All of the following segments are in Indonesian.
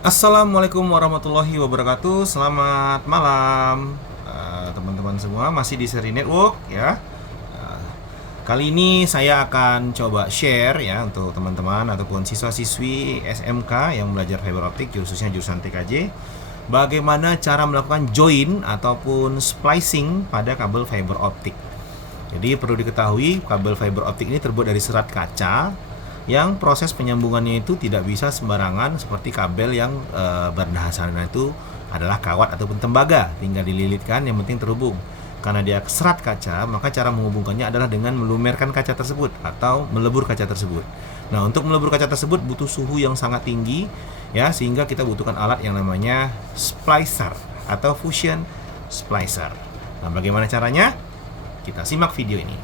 Assalamualaikum warahmatullahi wabarakatuh. Selamat malam, teman-teman semua. Masih di seri network ya. Eh, Kali ini saya akan coba share ya untuk teman-teman ataupun siswa-siswi SMK yang belajar fiber optik, khususnya jurusan TKJ, bagaimana cara melakukan join ataupun splicing pada kabel fiber optik. Jadi perlu diketahui kabel fiber optik ini terbuat dari serat kaca yang proses penyambungannya itu tidak bisa sembarangan seperti kabel yang berdasarkan itu adalah kawat ataupun tembaga, tinggal dililitkan, yang penting terhubung. Karena dia serat kaca, maka cara menghubungkannya adalah dengan melumerkan kaca tersebut atau melebur kaca tersebut. Nah, untuk melebur kaca tersebut butuh suhu yang sangat tinggi ya, sehingga kita butuhkan alat yang namanya splicer atau fusion splicer. Nah, bagaimana caranya? Kita simak video ini.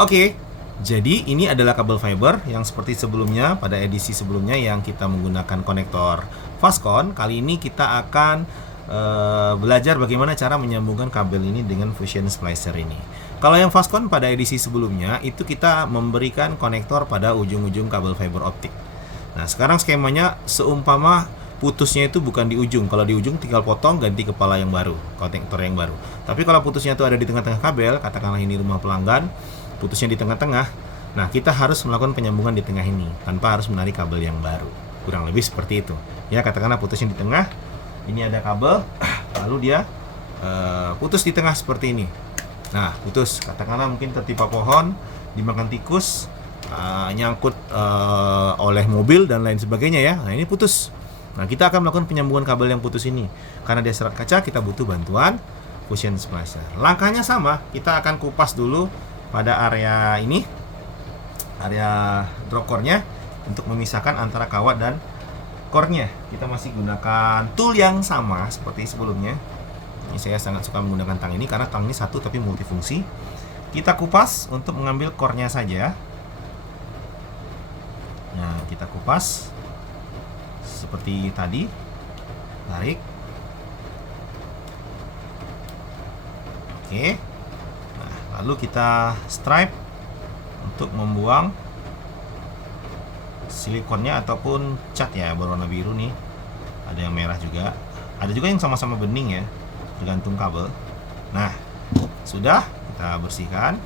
Oke, jadi ini adalah kabel fiber yang seperti sebelumnya pada edisi sebelumnya yang kita menggunakan konektor Fastcon. Kali ini kita akan belajar bagaimana cara menyambungkan kabel ini dengan fusion splicer ini. Kalau yang Fastcon pada edisi sebelumnya itu kita memberikan konektor pada ujung-ujung kabel fiber optik. Nah, sekarang skemanya seumpama putusnya itu bukan di ujung. Kalau di ujung tinggal potong, ganti kepala yang baru, konektor yang baru. Tapi kalau putusnya itu ada di tengah-tengah kabel, katakanlah ini rumah pelanggan, putusnya di tengah-tengah. Nah, kita harus melakukan penyambungan di tengah ini tanpa harus menarik kabel yang baru. Kurang lebih seperti itu. Ya, katakanlah putusnya di tengah. Ini ada kabel, lalu dia putus di tengah seperti ini. Nah, putus. Katakanlah mungkin tertimpa pohon, dimakan tikus, nyangkut oleh mobil dan lain sebagainya ya. Nah, ini putus. Nah, kita akan melakukan penyambungan kabel yang putus ini. Karena dia serat kaca, kita butuh bantuan fusion splicer. Langkahnya sama, kita akan kupas dulu pada area ini, area drop core-nya, untuk memisahkan antara kawat dan core-nya. Kita masih gunakan tool yang sama seperti sebelumnya. Ini saya sangat suka menggunakan tang ini karena tang ini satu tapi multifungsi. Kita kupas untuk mengambil core-nya saja. Nah, kita kupas seperti tadi, tarik. Oke. Nah, lalu kita stripe untuk membuang silikonnya ataupun cat ya, berwarna biru nih. Ada yang merah juga. Ada juga yang sama-sama bening ya, tergantung kabel. Nah, sudah kita bersihkan.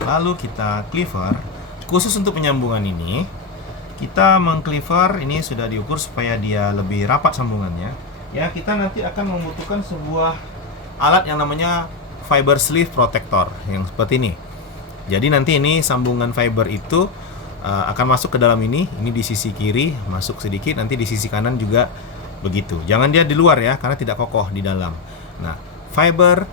Lalu kita cleaver. Khusus untuk penyambungan ini, kita mengcleaver ini sudah diukur supaya dia lebih rapat sambungannya. Ya, kita nanti akan membutuhkan sebuah alat yang namanya fiber sleeve protector yang seperti ini. Jadi nanti ini sambungan fiber itu akan masuk ke dalam ini di sisi kiri masuk sedikit, nanti di sisi kanan juga begitu. Jangan dia di luar ya, karena tidak kokoh di dalam. Nah, fiber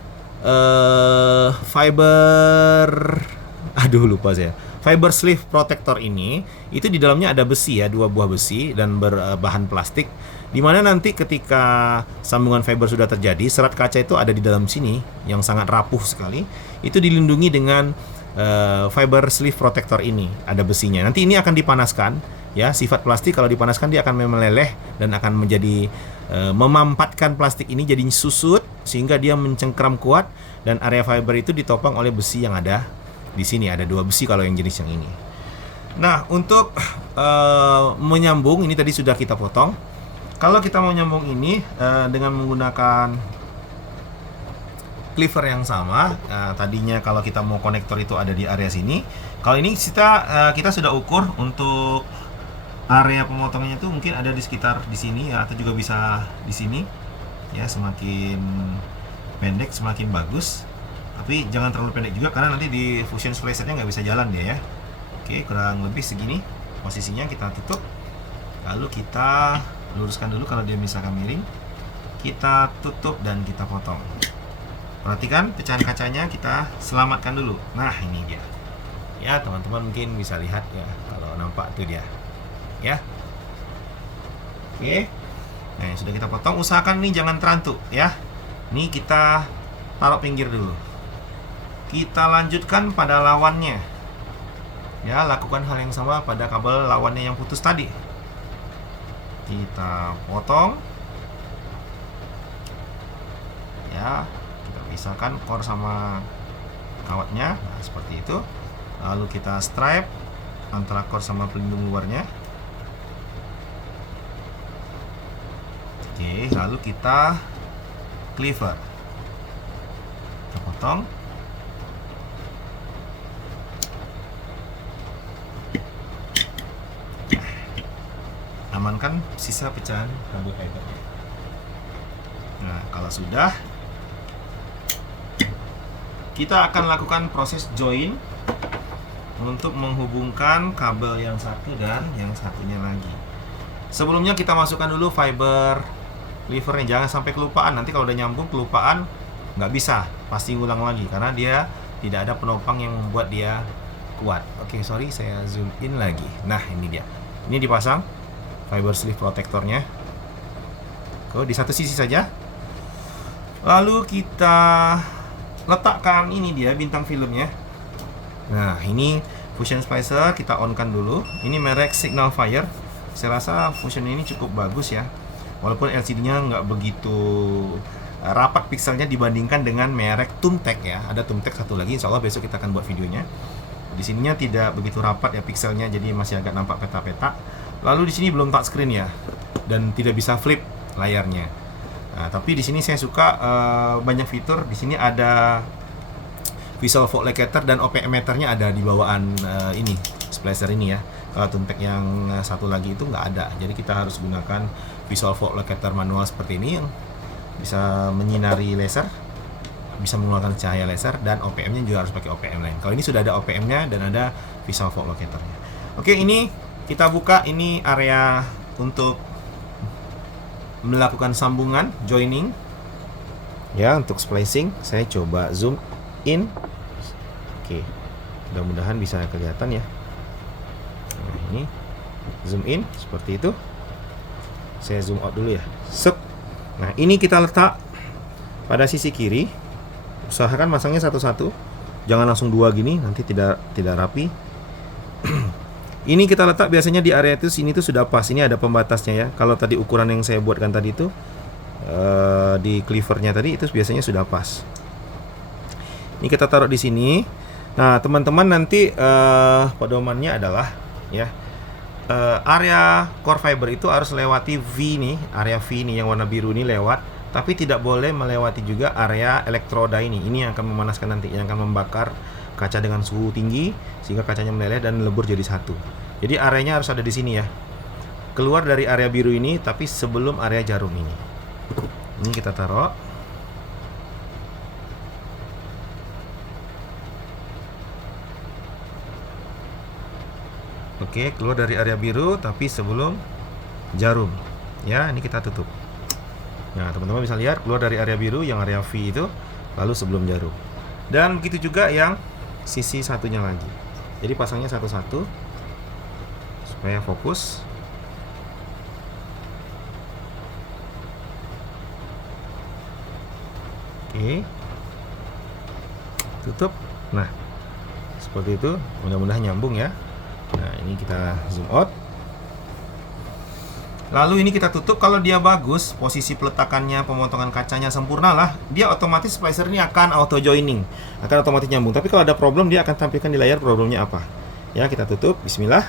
aduh lupa saya. Fiber sleeve protector ini itu di dalamnya ada besi ya, 2 buah besi dan berbahan plastik, dimana nanti ketika sambungan fiber sudah terjadi, serat kaca itu ada di dalam sini yang sangat rapuh sekali, itu dilindungi dengan fiber sleeve protector ini, ada besinya. Nanti ini akan dipanaskan ya, sifat plastik kalau dipanaskan dia akan meleleh dan akan menjadi memampatkan plastik ini jadi susut sehingga dia mencengkeram kuat, dan area fiber itu ditopang oleh besi yang ada di sini. Ada 2 besi kalau yang jenis yang ini. Nah, untuk menyambung ini tadi sudah kita potong. Kalau kita mau nyambung ini dengan menggunakan cleaver yang sama, tadinya kalau kita mau konektor itu ada di area sini. Kalau ini kita sudah ukur untuk area pemotongannya itu mungkin ada di sekitar di sini ya, atau juga bisa di sini ya. Semakin pendek semakin bagus, tapi jangan terlalu pendek juga karena nanti di fusion splicer-nya nggak bisa jalan dia ya. Oke, kurang lebih segini posisinya. Kita tutup, lalu kita luruskan dulu kalau dia misalkan miring. Kita tutup dan kita potong. Perhatikan pecahan kacanya, kita selamatkan dulu. Nah, ini dia ya, teman-teman mungkin bisa lihat ya, kalau nampak tuh dia ya. Oke, nah sudah kita potong. Usahakan ini jangan terantuk ya. Ini kita taruh pinggir dulu. Kita lanjutkan pada lawannya ya, lakukan hal yang sama pada kabel lawannya yang putus tadi. Kita potong ya, kita pisahkan core sama kawatnya. Nah, seperti itu. Lalu kita stripe antara core sama pelindung luarnya. Oke, lalu kita cleaver. Kita potong. Amankan sisa pecahan carbon fibernya. Nah, kalau sudah, kita akan lakukan proses join untuk menghubungkan kabel yang satu dan yang satunya lagi. Sebelumnya kita masukkan dulu fiber cleavernya, jangan sampai kelupaan. Nanti kalau udah nyambung kelupaan nggak bisa, pasti ngulang lagi karena dia tidak ada penopang yang membuat dia kuat. Oke, sorry, saya zoom in lagi. Nah, ini dia. Ini dipasang fiber sleeve protectornya di satu sisi saja. Lalu kita letakkan ini dia bintang filmnya. Nah, ini Fusion Splicer kita on kan dulu. Ini merek Signal Fire. Saya rasa Fusion ini cukup bagus ya. Walaupun LCD-nya nggak begitu rapat pixelnya dibandingkan dengan merek Tumtec ya. Ada Tumtec satu lagi, insya Allah besok kita akan buat videonya. Di sininya tidak begitu rapat ya pixelnya, jadi masih agak nampak peta-peta. Lalu di sini belum touchscreen ya, dan tidak bisa flip layarnya. Nah, tapi di sini saya suka banyak fitur. Di sini ada visual fog locator dan OPM meternya ada di bawaan ini splicer ini ya. Kalau Tumtec yang satu lagi itu nggak ada, jadi kita harus gunakan visual fog locator manual seperti ini yang bisa menyinari laser, bisa mengeluarkan cahaya laser, dan OPM-nya juga harus pakai OPM lain. Kalau ini sudah ada OPM-nya dan ada visual fog locator-nya. Oke, ini kita buka, ini area untuk melakukan sambungan joining ya, untuk splicing. Saya coba zoom in. Oke, mudah-mudahan bisa kelihatan ya. Nah, ini zoom in seperti itu. Saya zoom out dulu ya. Sep. Nah, ini kita letak pada sisi kiri. Usahakan masangnya satu-satu, jangan langsung dua gini, nanti tidak rapi. Ini kita letak biasanya di area itu, sini tuh sudah pas. Ini ada pembatasnya ya. Kalau tadi ukuran yang saya buatkan tadi itu di cleavernya tadi itu biasanya sudah pas. Ini kita taruh di sini. Nah, teman-teman nanti pedomannya adalah ya, area core fiber itu harus lewati V nih, area V nih yang warna biru ini lewat, tapi tidak boleh melewati juga area elektroda ini. Ini yang akan memanaskan nanti, yang akan membakar kaca dengan suhu tinggi sehingga kacanya meleleh dan lebur jadi satu. Jadi areanya harus ada di sini ya. Keluar dari area biru ini tapi sebelum area jarum ini. Ini kita taruh. Oke, keluar dari area biru tapi sebelum jarum. Ya, ini kita tutup. Nah, teman-teman bisa lihat keluar dari area biru yang area V itu lalu sebelum jarum. Dan begitu juga yang sisi satunya lagi. Jadi pasangnya satu-satu supaya fokus. Oke, tutup. Nah, seperti itu. Mudah-mudahan nyambung ya. Nah, ini kita zoom out. Lalu ini kita tutup. Kalau dia bagus, posisi peletakannya, pemotongan kacanya sempurna lah, dia otomatis splicer ini akan auto joining, akan otomatis nyambung. Tapi kalau ada problem, dia akan tampilkan di layar problemnya apa. Ya, kita tutup. Bismillah.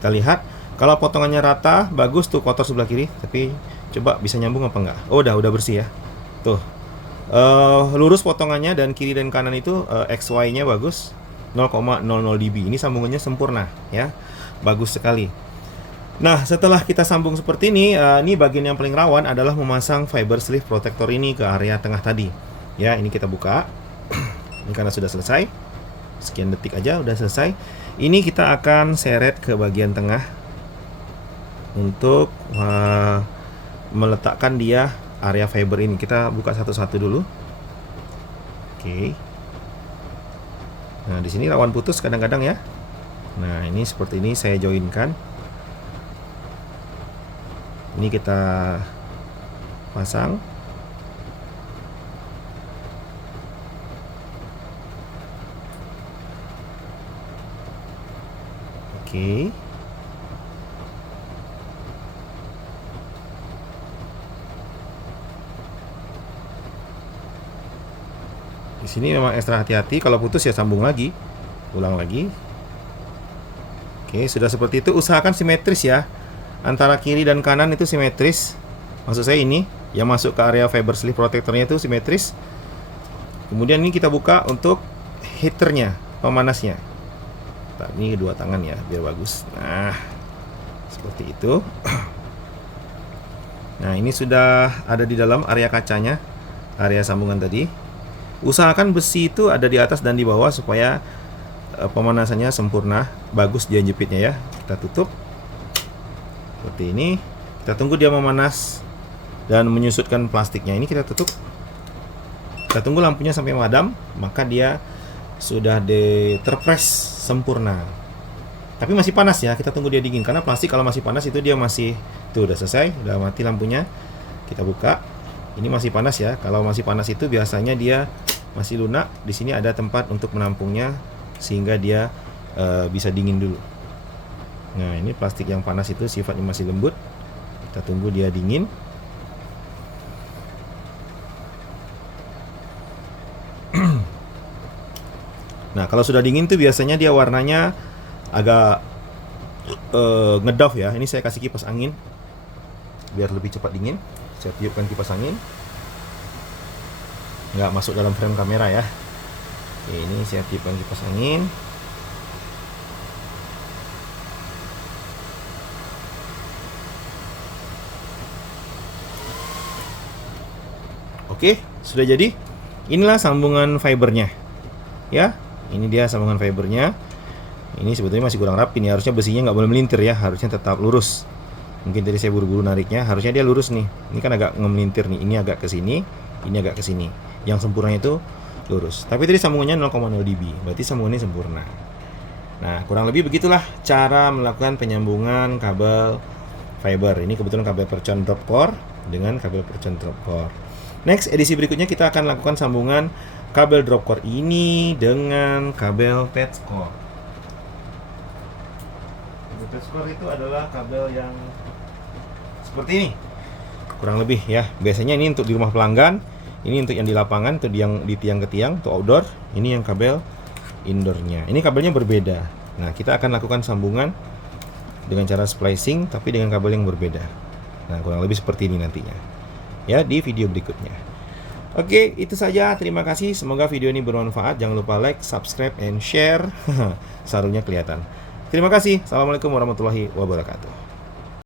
Kita lihat. Kalau potongannya rata, bagus tuh, kotor sebelah kiri. Tapi coba bisa nyambung apa enggak? Oh, udah bersih ya. Tuh. Lurus potongannya dan kiri dan kanan itu XY-nya bagus. 0,00 dB. Ini sambungannya sempurna ya. Bagus sekali. Nah, setelah kita sambung seperti ini bagian yang paling rawan adalah memasang fiber sleeve protector ini ke area tengah tadi. Ya, ini kita buka. Ini karena sudah selesai. Sekian detik aja udah selesai. Ini kita akan seret ke bagian tengah untuk meletakkan dia area fiber ini. Kita buka satu-satu dulu. Oke. Nah, di sini rawan putus kadang-kadang ya. Nah, ini seperti ini saya joinkan. Ini kita pasang. Oke. Di sini memang ekstra hati-hati, kalau putus ya sambung lagi. Ulang lagi. Oke, sudah seperti itu. Usahakan simetris ya. Antara kiri dan kanan itu simetris. Maksud saya ini yang masuk ke area fiber sleeve protectornya itu simetris. Kemudian ini kita buka untuk heaternya, pemanasnya. Nah, ini dua tangan ya, biar bagus. Nah, seperti itu. Nah, ini sudah ada di dalam area kacanya, area sambungan tadi. Usahakan besi itu ada di atas dan di bawah supaya pemanasannya sempurna, bagus dia jepitnya ya. Kita tutup seperti ini. Kita tunggu dia memanas dan menyusutkan plastiknya. Ini kita tutup. Kita tunggu lampunya sampai padam, maka dia sudah terpress sempurna. Tapi masih panas ya, kita tunggu dia dingin. Karena plastik kalau masih panas itu dia masih, tuh udah selesai, udah mati lampunya. Kita buka, ini masih panas ya. Kalau masih panas itu biasanya dia masih lunak. Di sini ada tempat untuk menampungnya sehingga dia bisa dingin dulu. Nah, ini plastik yang panas itu sifatnya masih lembut. Kita tunggu dia dingin. Nah, kalau sudah dingin tuh biasanya dia warnanya agak ngedove ya. Ini saya kasih kipas angin biar lebih cepat dingin. Saya tiupkan kipas angin. Nggak masuk dalam frame kamera ya. Oke, ini saya tiupkan kipas angin. Oke, sudah jadi. Inilah sambungan fibernya. Ya, ini dia sambungan fibernya. Ini sebetulnya masih kurang rapi nih. Harusnya besinya nggak boleh melintir ya. Harusnya tetap lurus. Mungkin tadi saya buru-buru nariknya. Harusnya dia lurus nih. Ini kan agak ngemelintir nih. Ini agak ke sini. Ini agak ke sini. Yang sempurna itu lurus. Tapi tadi sambungannya 0,0 dB. Berarti sambungannya sempurna. Nah, kurang lebih begitulah cara melakukan penyambungan kabel fiber. Ini kebetulan kabel percon drop core dengan kabel percon drop core. Next, edisi berikutnya kita akan lakukan sambungan kabel drop core ini dengan kabel patch core. Kabel patch core itu adalah kabel yang seperti ini, kurang lebih ya. Biasanya ini untuk di rumah pelanggan, ini untuk yang di lapangan, untuk yang di tiang ke tiang, untuk outdoor. Ini yang kabel indoornya. Ini kabelnya berbeda. Nah, kita akan lakukan sambungan dengan cara splicing, tapi dengan kabel yang berbeda. Nah, kurang lebih seperti ini nantinya ya di video berikutnya. Oke, itu saja. Terima kasih. Semoga video ini bermanfaat. Jangan lupa like, subscribe, and share. Sarungnya kelihatan. Terima kasih. Assalamualaikum warahmatullahi wabarakatuh.